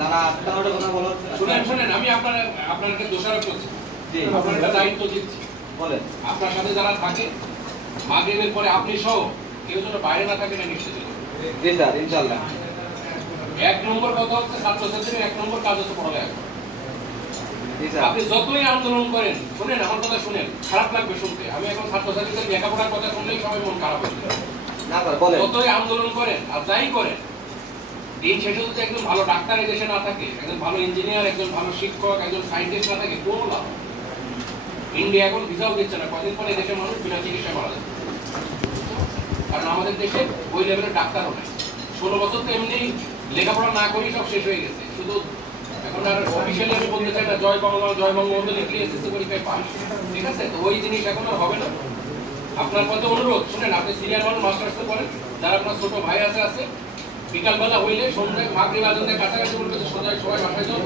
নানা আপনার কথা বলো। শুনেন আমি আপনাকে দোষারোপ করছি। জি, আপনার একটা দায়িত্ব দিচ্ছি। বলেন। আপনার সাথে যারা থাকে মাগরিবের পরে আপনি সহ কেউ যেন বাইরে না থাকে না নিশ্চিত। জি স্যার, ইনশাআল্লাহ। এক নম্বর কথা হচ্ছে ছাত্রছাত্রীর এক নম্বর কাজ হচ্ছে পড়ালেখা। আপনি যতই আন্দোলন করেন, শুনেন আমার কথা শুনেন, খারাপ লাগবে শুনতে। আমি এখন ছাত্রছাত্রীদের লেখাপড়ার কথা শুনলেই সবাই মন খারাপ হয়ে যায়। যতই আন্দোলন করেন আর যাই করেন, দিন শেষে যদি একজন ভালো ডাক্তার এদেশে না থাকে, একজন ভালো ইঞ্জিনিয়ার, একজন ভালো শিক্ষক, একজন সায়েন্টিস্ট না থাকে, কোনো লাভ। ইন্ডিয়া এখন ভিসাও দিচ্ছে না, কদিন পরে দেশের মানুষ বিনা চিকিৎসা মারা যাবে। কারণ আমাদের দেশে ওই লেভেলের ডাক্তারও নেই। 16 বছর তো এমনি লেখাপড়া না করেই সব শেষ হয়ে গেছে। শুধু এখন আর অফিসিয়ালি আমি বলতে চাই না জয় বাংলা জয় বঙ্গবন্ধু লিখলে এসএসসি পরীক্ষায় পাস, ঠিক আছে? তো ওই জিনিস এখন আর হবে না। আপনার কত অনুরোধ, শুনেন, আপনি সিনিয়র মানুষ মাস্টার্সে পড়েন, যারা আপনার ছোট ভাই আছে বিকালবেলা হইলে সন্ধ্যায় মাগরিব আজানের কাছাকাছি বলবে যে সবাই বাসায় যাও।